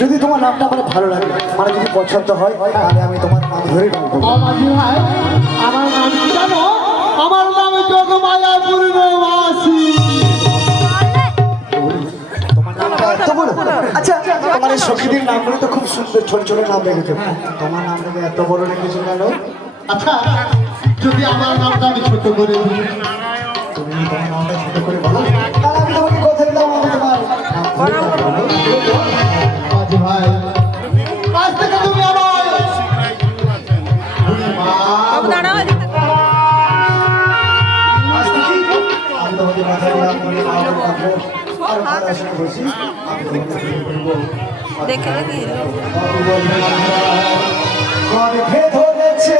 যদি তোমার নামটা আমার ভালো লাগে, মানে যদি পছন্দ হয়, তাহলে আমি তোমার নাম ধরে ডাকবো। মাঝি ভাই, আমার নাম কি জানো? আমার নাম যোগমায়া পূর্ণবাসী। তোমার নামটা এত বড়? আচ্ছা, তোমার এই সখীদের নামগুলো তো খুব সুন্দর, ছোট ছোট নাম রেখেছো। তোমার নাম থেকে এত বড় রেখেছো কেন? আচ্ছা, যদি আমার নামটা আমি ছোট করে দিই, তুমি তোমার নামটা ছোট করে বলো, তাহলে আমি তোমাকে কথা দিলাম আমি তোমার নাম ধরে ডাকবো। মাঝি ভাই, আজ থেকে তুমি আমার বুড়িমা। আজ থেকে আমি তোমাকে কথা দিলাম আমি নাম রাখবো। আর পড়াশোনা করছি, আমি তোমাকে বিয়ে করবো। দেখে দেখি গর্ভে ধরেছে